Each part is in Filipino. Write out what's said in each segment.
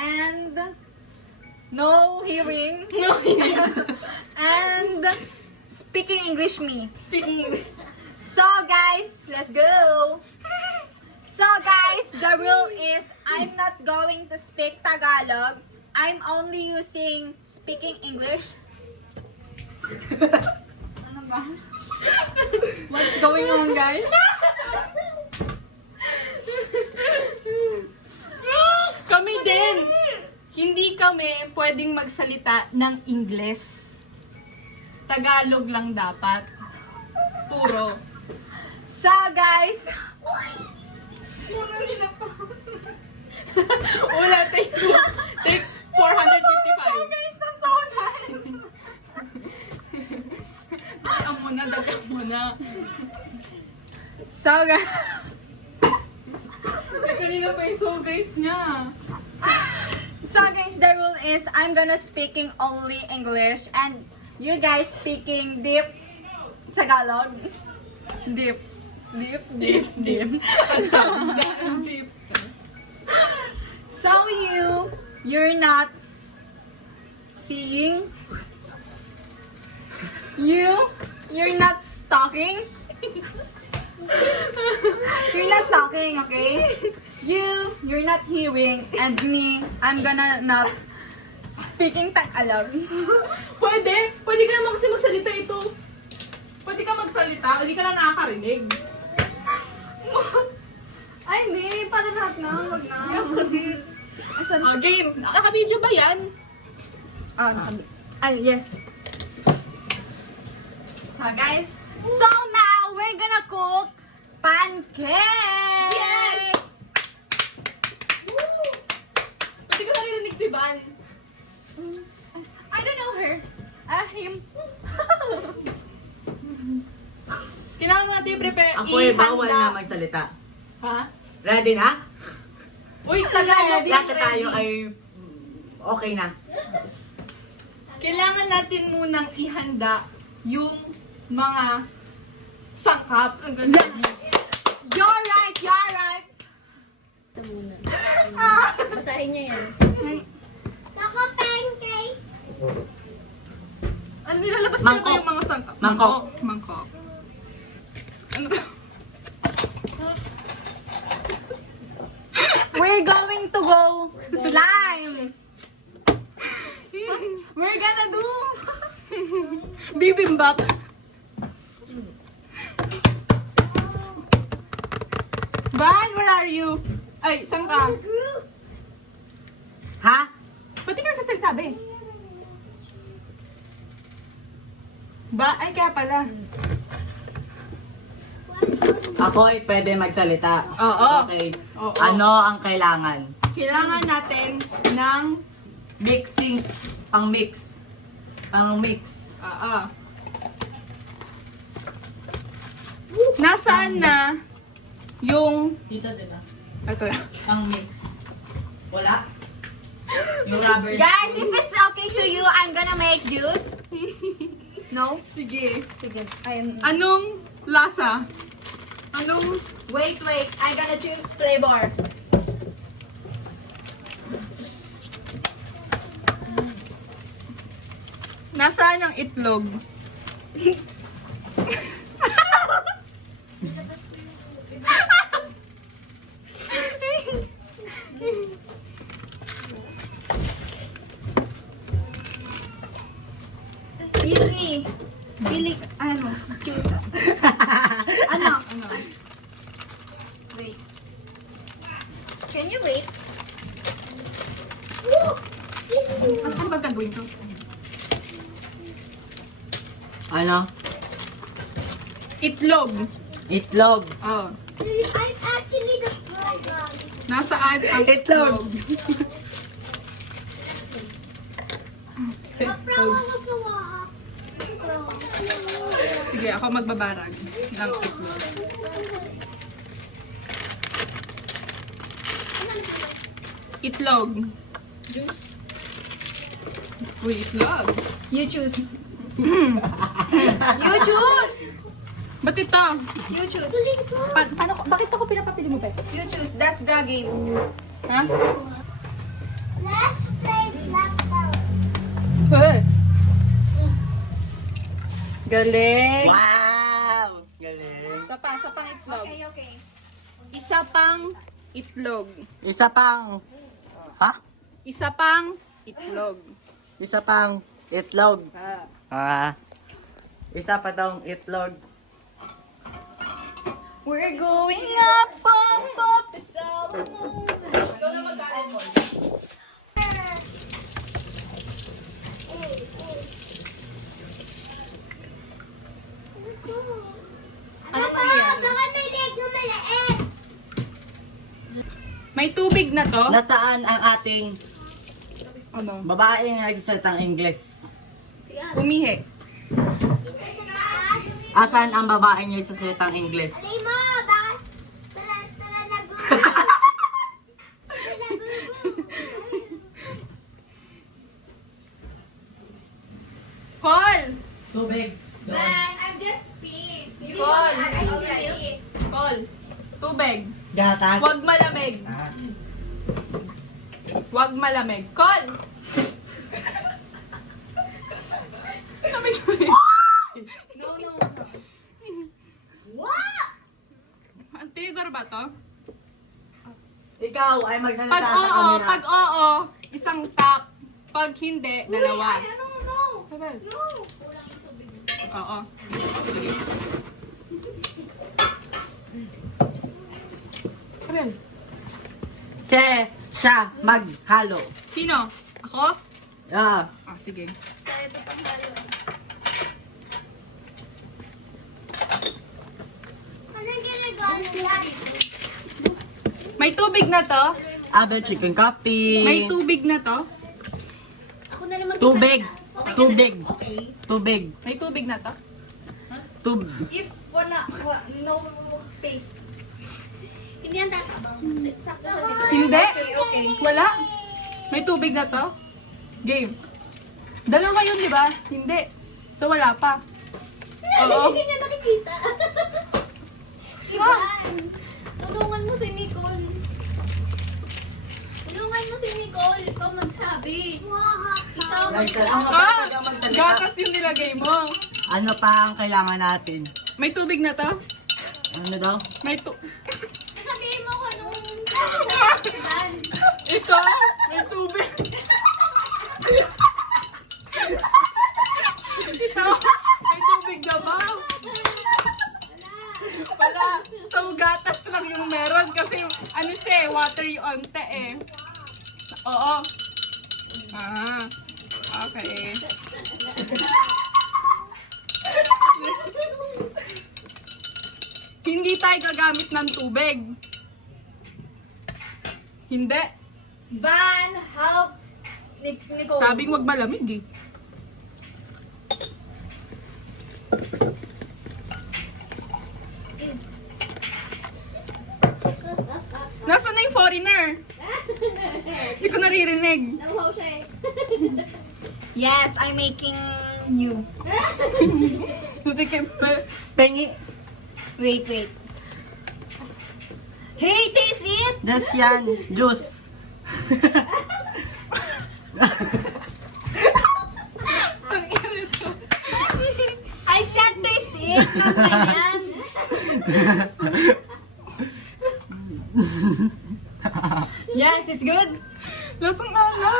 and no hearing. And speaking English me. Speaking English. So guys, let's go. So guys, the rule is I'm not going to speak Tagalog. I'm only using speaking English. Ano ba? What's going on, guys? Kami din. Hindi kami pwedeng magsalita ng Ingles. Tagalog lang dapat. Puro. So guys, Wala, take 2. Take 455. guys, that's so nice. Dagang mo na. So guys, Kanina pa yung so guys niya. the rule is I'm gonna speaking only English and you guys speaking deep Tagalog. Deep. Deep. Ang sound na ang jeep. So you're not seeing. You're not talking. You're not talking, okay? You're not hearing, and me, I'm gonna not speaking Tagalog. Pwede ka naman kasi magsalita ito. Pwede ka magsalita, hindi ka lang nakakarinig. Ay, hindi. Para lahat na. Wag na. Asan? Game. Naka-video ba yan? Ay, yes. So, guys. So, now, we're gonna cook pancake! Yes! Pwede ka maririnig si Van. I don't know her. Him. Kailangan natin i-prepare. Ako ay bawal na magsalita. Ha? Ready na? Uy, Tagalog. Lahat na tayo ay okay na. Kailangan natin munang ihanda yung mga sangkap. You're right, you're right. Ito muna. Basahin niya yan. Ako pancake. Ano nilalabas niyo Mangkok. ba yung mga sangkap? Mangkok. Mangkok. Ano to? We're going to go slime. We're gonna do. Bibimbap. Van, where are you? Ay, saan ka? Ha? Pati ka nagsasalita, be. Ay, kaya pala. Ako ay pwede magsalita. Oo. Okay. Oo. Ano ang kailangan? Kailangan natin ng... Mixing. Pang-mix. Pang-mix. Nasaan na yung... Dito, diba? Ito na. Pang-mix. Wala? Yung rubber. Guys, if it's okay to you, I'm gonna make juice. No? Sige. Sige. Anong lasa? Anong... Wait. I'm gonna choose flavor. Nasaan ang itlog? Bili, ano, choose. Ano? Wait. Can you wait? Ano ba gagawin ko? Ano? Itlog. Itlog. Oh. I'm actually the program. Nasaan ang Itlog. The program was the wahap. Sige, ako magbabarag ng itlog. Itlog. Uy, itlog. You choose. You choose! Ba't ito? You choose. Bakit ako pinapapili mo ba ito? You choose. That's the game. Ha? Let's play Black Power. Hey. Galing. Wow! Galing. Isa pang itlog. Okay, okay. Isa pang itlog. Isa pang... Ha? Isa pang itlog. Isa pang itlog. Ah. Isa pa daw itlog. We're going up, up, up the Solomon. Ikaw na mag-alin mo. Ano ba? Baka may Lego maliit. May tubig na to. Nasaan ang ating Ano? babaeng nagsasalitang English? Umihi. Asan ang babaeng nagsasalitang English? Aray mo, bakit? Tara, lago. Call! Tubig. Man, I'm just peeing. You Call. had it already. Call. Tubig. Gatas. Huwag malamig. Ah. Huwag malamig. Call! Lamig mo eh. No, no, no. What? Antidor ba to? Ikaw ay magsalita Pag sa oo, camera. pag oo, isang tap. Pag hindi, dalawa. Ay, no, no. Sabay. No. Oo. Sabay. Siya maghalo. Sino? Ako? Ah. Ah, sige. Anong ginagawa nila? May tubig na to? Abe chicken coffee. May tubig na to? Ako na naman Tubig. Okay. Tubig. Okay. Tubig. May tubig na to? If no paste. Hindi yan tatabang. Sakto sa dito. Hindi? Okay. Wala? May tubig na to? Game. Dalawa yun, di ba? Hindi. So, wala pa. Oo. Hindi niya nakikita. Ivan, tulungan mo si Nicole. Tulungan mo si Nicole. Ikaw magsabi. Ikaw magsabi. Ah! Gatas yung nilagay mo. Ano pa ang kailangan natin? May tubig na to? Ano daw? May Sasabihin mo kung anong sasabihin. Ito? May tubig. Ito? May tubig na ba? Wala. So, gatas lang yung meron kasi ano siya eh, watery onte eh. Oo. Ah. Okay. Hindi tayo gagamit ng tubig. Hindi. Van, help Nicole. Sabing wag malamig eh. Nasaan na yung foreigner? Hindi ko naririnig. Nahuhaw siya eh. Yes, I'm making new. Buti kayo. Pengi. Wait, wait. Hey, taste it! Das yan. Juice. I said taste it! Not ganyan. Yes, it's good. Lasang ala.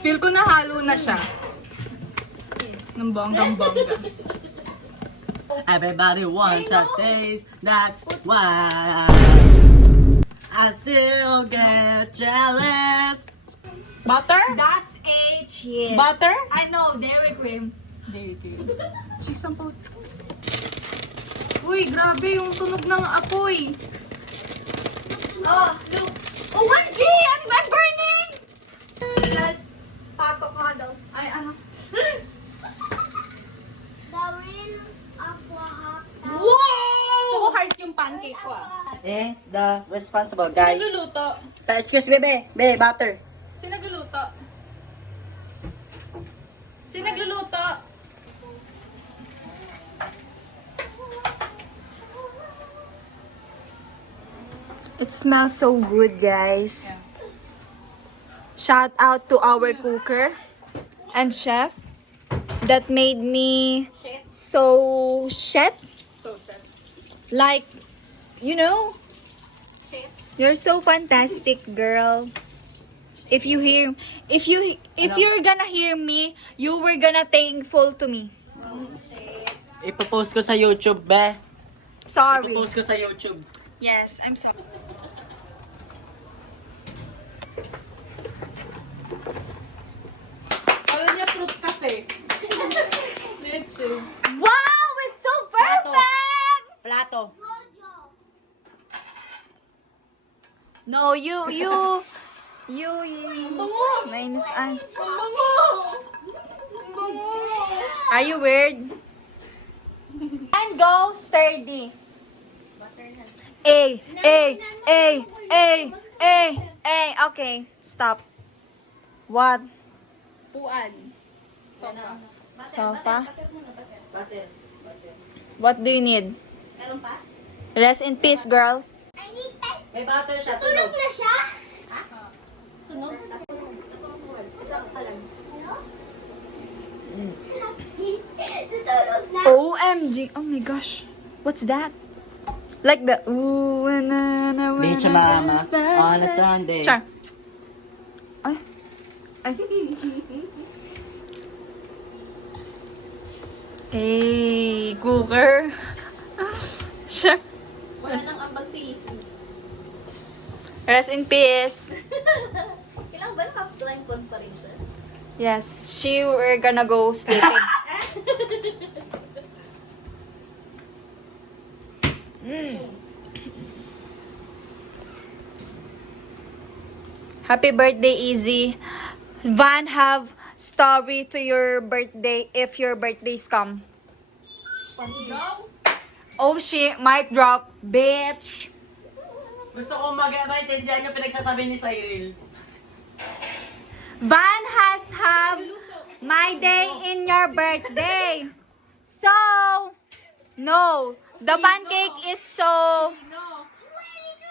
Feel ko na halo na siya. Ng bonggang-bongga. Everybody wants a taste. That's why I still get jealous. Butter? That's a cheese. Butter? I know, dairy cream. Cheese ang po. Uy, grabe yung tunog ng apoy. Oh, look. OMG! I'm burning! Patok nga daw. Ay, ano? The real aqua hot. So, heart yung pancake ko ah. Eh, the responsible guy. Nagluluto. Excuse me, be, butter. Sino nagluluto? Sino nagluluto? It smells so good, guys. Shout out to our cooker and chef that made me so chef. Like, you know, you're so fantastic, girl. If you're gonna hear me, you were gonna thankful to me. Ipopost ko sa YouTube, be. Sorry. Ipopost ko sa YouTube. Yes, I'm sorry. Kala niya fruit kasi. Leche. Wow, it's so perfect. Plato. No, you. Names Ang bango! Ang bango! Are you weird? And go sturdy. A. Okay, stop. What? Puan. Sofa? What do you need? Rest in peace, girl. May butter siya. Sunog na siya? Ha? Sunog? Sunog. Isang ka lang. Ano? Sunog na. OMG. Oh my gosh. What's that? Like the ooh na na na. Beach mama on a Sunday. Char. Ay. Ay. Hey, cooker. Chef. Wala nang ambag si Isi. Rest in peace. Kailang ba naka-blind phone pa rin siya? Yes, she were gonna go sleeping. Happy birthday, Easy. Van, have story to your birthday if your birthdays come. Oh shit, mic drop, bitch. Gusto ko maintindihan yung pinagsasabi ni Cyril. Van has have my day in your birthday. So, no, the pancake is so... Sino?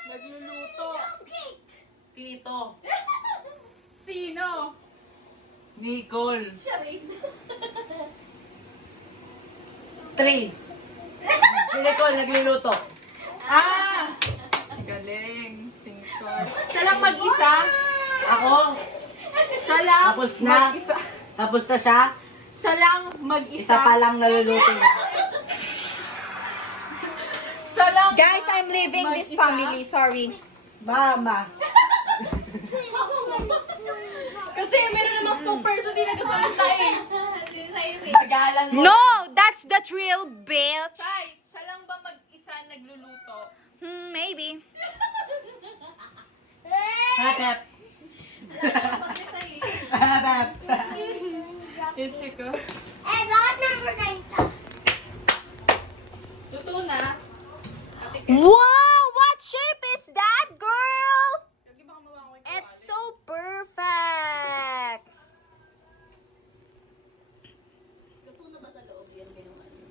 Nagluluto. Tito. Sino? Nicole. Siya rin. 3. Si Nicole nagluluto. Ah! Galing. Singkol. Siya lang mag-isa? Ako. Siya lang Tapos na. mag-isa. Tapos na siya. Siya lang mag-isa. Isa pa lang naluluto. Siya lang. Guys, I'm leaving this Mag-isa? family, sorry. Mama. Kasi meron namang spokesperson din nagsasalita eh. Tagalan mo. No, that's the thrill, bitch. Sai, siya lang ba mag-isa nagluluto? Maybe. Hatep. Hatep. Itchy ko. Eh, bakit number 9 ka? Luto na. Ate Ken. Wow, what shape is that, girl? Lagi baka mawawala yung It's kawali. so perfect. Luto na ba sa loob yan? Ganun ano?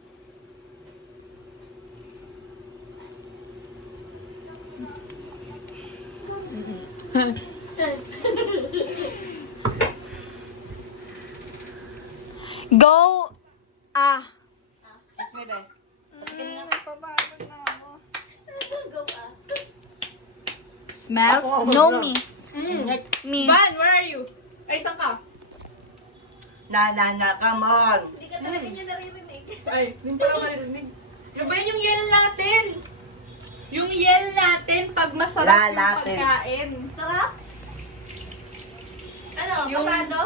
Go. Excuse me, be. Nagpapagod na ako. Go ah. Smells? Ako, No, bro. me. Next. Me. Van, where are you? Ay, saan ka? Na, come on. Hindi ka talaga niya naririnig. Ay, hindi pa ako marinig. Yung ba yun yung yell natin? Yung yell natin pag masarap yung Lalatin. pagkain. Sarap? Ano? Yung- Pasado?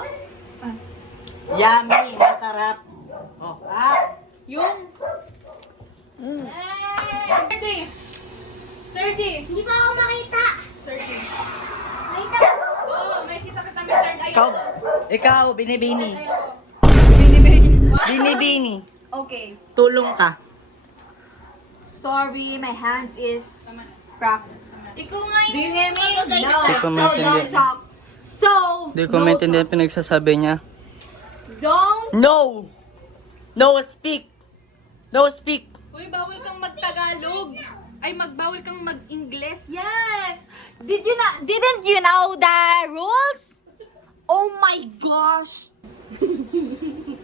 Yummy. Masarap. Oh, Yung... Eh! 30! 30! Hindi pa ako makita. 30. Makita ko. Oo, may kita kita may third eye. Ikaw, binibini. Ayoko. Binibini. Okay. Tulong ka. Sorry, my hands is cracked. Ikaw nga Do you hear me? No, Di ko so maintindihan. don't talk. So, Hindi ko maintindihan pinagsasabi niya. don't. No! No, speak! No, speak! Uy, bawal kang mag-Tagalog. Ay, magbawal kang mag-Ingles. Yes. Didn't you know the rules? Oh my gosh!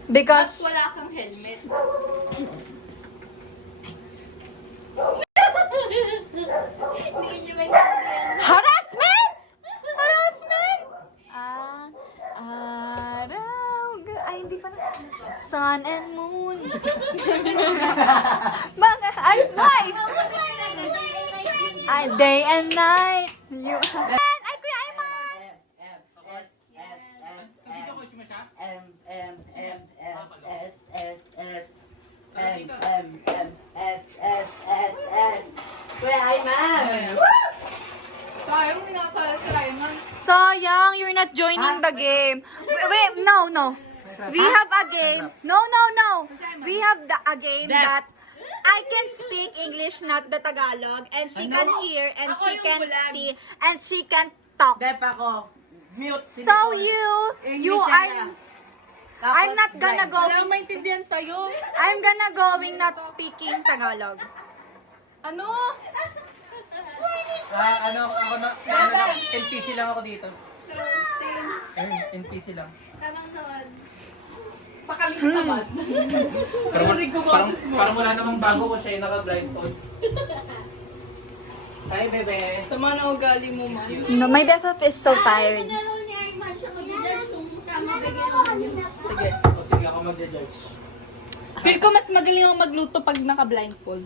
Because Wala kang helmet. Hindi niyo maintindihan. harassment! Harassment! Ay, hindi pa na. Sun and moon. Bakit? Ay, why? Ay, day and night. You ay, Kuya Ayman! Kuya Ayman! Sayang, sinasali si Rayman. Sayang, you're not joining the game. Wait, no. We have a game. No. We have a game that I can speak English, not the Tagalog, and she can hear, and Ako she yung can bulag. see, and she can talk. Dep ako. Mute. So you are, I'm not gonna Wala going, maintindihan sa'yo. I'm gonna going not speaking Tagalog. Ano? Ako na, NPC lang ako dito. NPC lang. Tamang-tamad. Sa kalimtaman. Parang wala namang bago ko siya yung naka-blindfold. Hi, bebe. Sa mga naugali mo, man. No, my BFF is so Ay, tired. manalo ni Ayman siya mag-judge kung tama ba ginawa niyo. Sige. O sige, ako mag-judge. Feel ko mas magaling ako magluto pag naka-blindfold.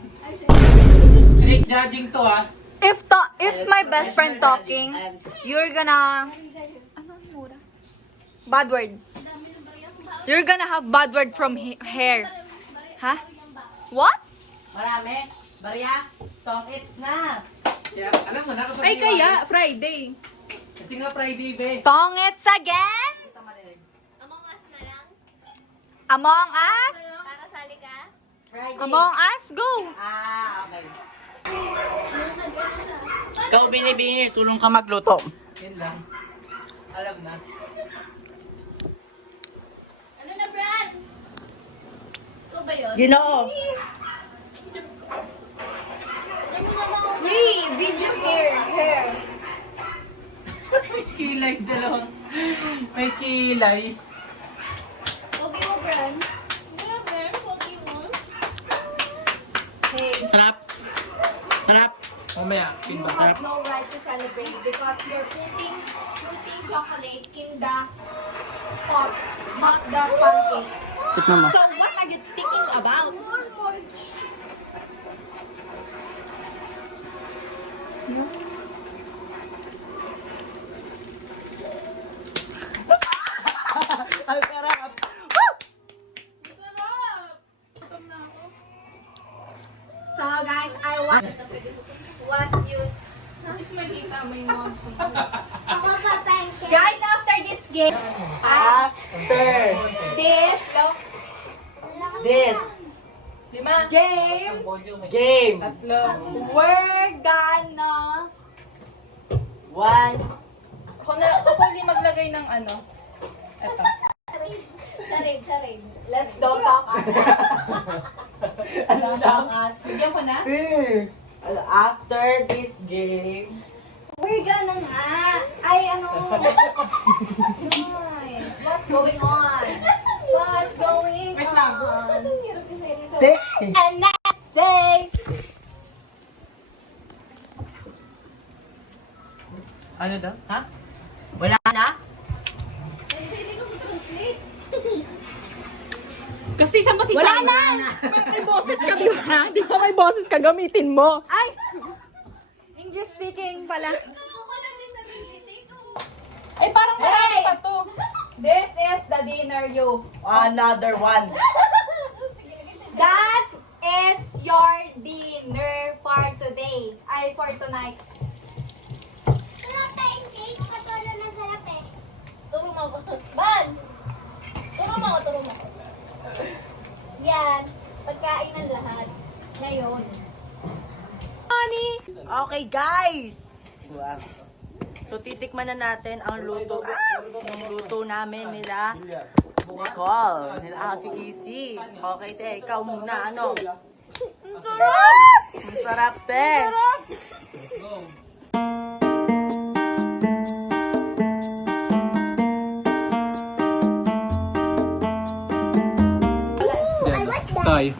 Straight judging to, ha? If my best friend talking, you're gonna, ano ang mura? Bad word. You're gonna have bad word from hair. Ha? What? Marami. Barya. Song it na. Kaya, alam mo na kapag... Ay, kaya, Friday. Kasi nga Friday, be. Tongits again? Among Us na lang. Among Us? Para sali ka. Friday. Among Us? Go! Okay. Ikaw, binibini. Tulong ka magluto. Yun lang. Alam na. Ano na, Brad? Ito ba yun? Ginoo. Alam mo naman. Hey, video hair. Kilay dalawang. May kilay. Pogi mo, Brad. Wala, Brad. Pogi mo. Hey, Harap. Harap. Mamaya, you feedback. have no right to celebrate because you're putting chocolate in the pot, not the pancake. Tikman mo. So what are you thinking about? Ang sarap. So guys, I want what you Tapos makita mo yung mom siya. Ako pa, pancake. guys after this game, After this this Lima. game, game, Tatlo. we're gonna one, Ako ulit maglagay ng ano. Eto. Charade. let's don't talk us. Don't talk us. Bigyan ko na. two. After this game, We're gonna nga. Ay, ano? Guys, what's going on? What's going Wait lang. on? take. And I say, Ano daw? Ha? Wala na? Kasi sa pa si wala Simon? na! May boses ka, di ba? Di ba may boses ka gamitin mo? Ay! English speaking pala. Ako na may sarili ko. Ay, parang marami pa to. This is the dinner you. Another one. That is your dinner for today. Ay, for tonight. Sarap pancake. Patulo na sarap eh. Turo mo ako. Ban! Turo mo ako. Yan. Pagkain ng lahat. Ngayon. Okay, guys. Wow. So, titikman na natin ang luto. Yung luto namin nila. Nicole. Nila si Easy. Okay, te. Ikaw muna. Ano? Ang sarap! Ang sarap, te. Go. Bye!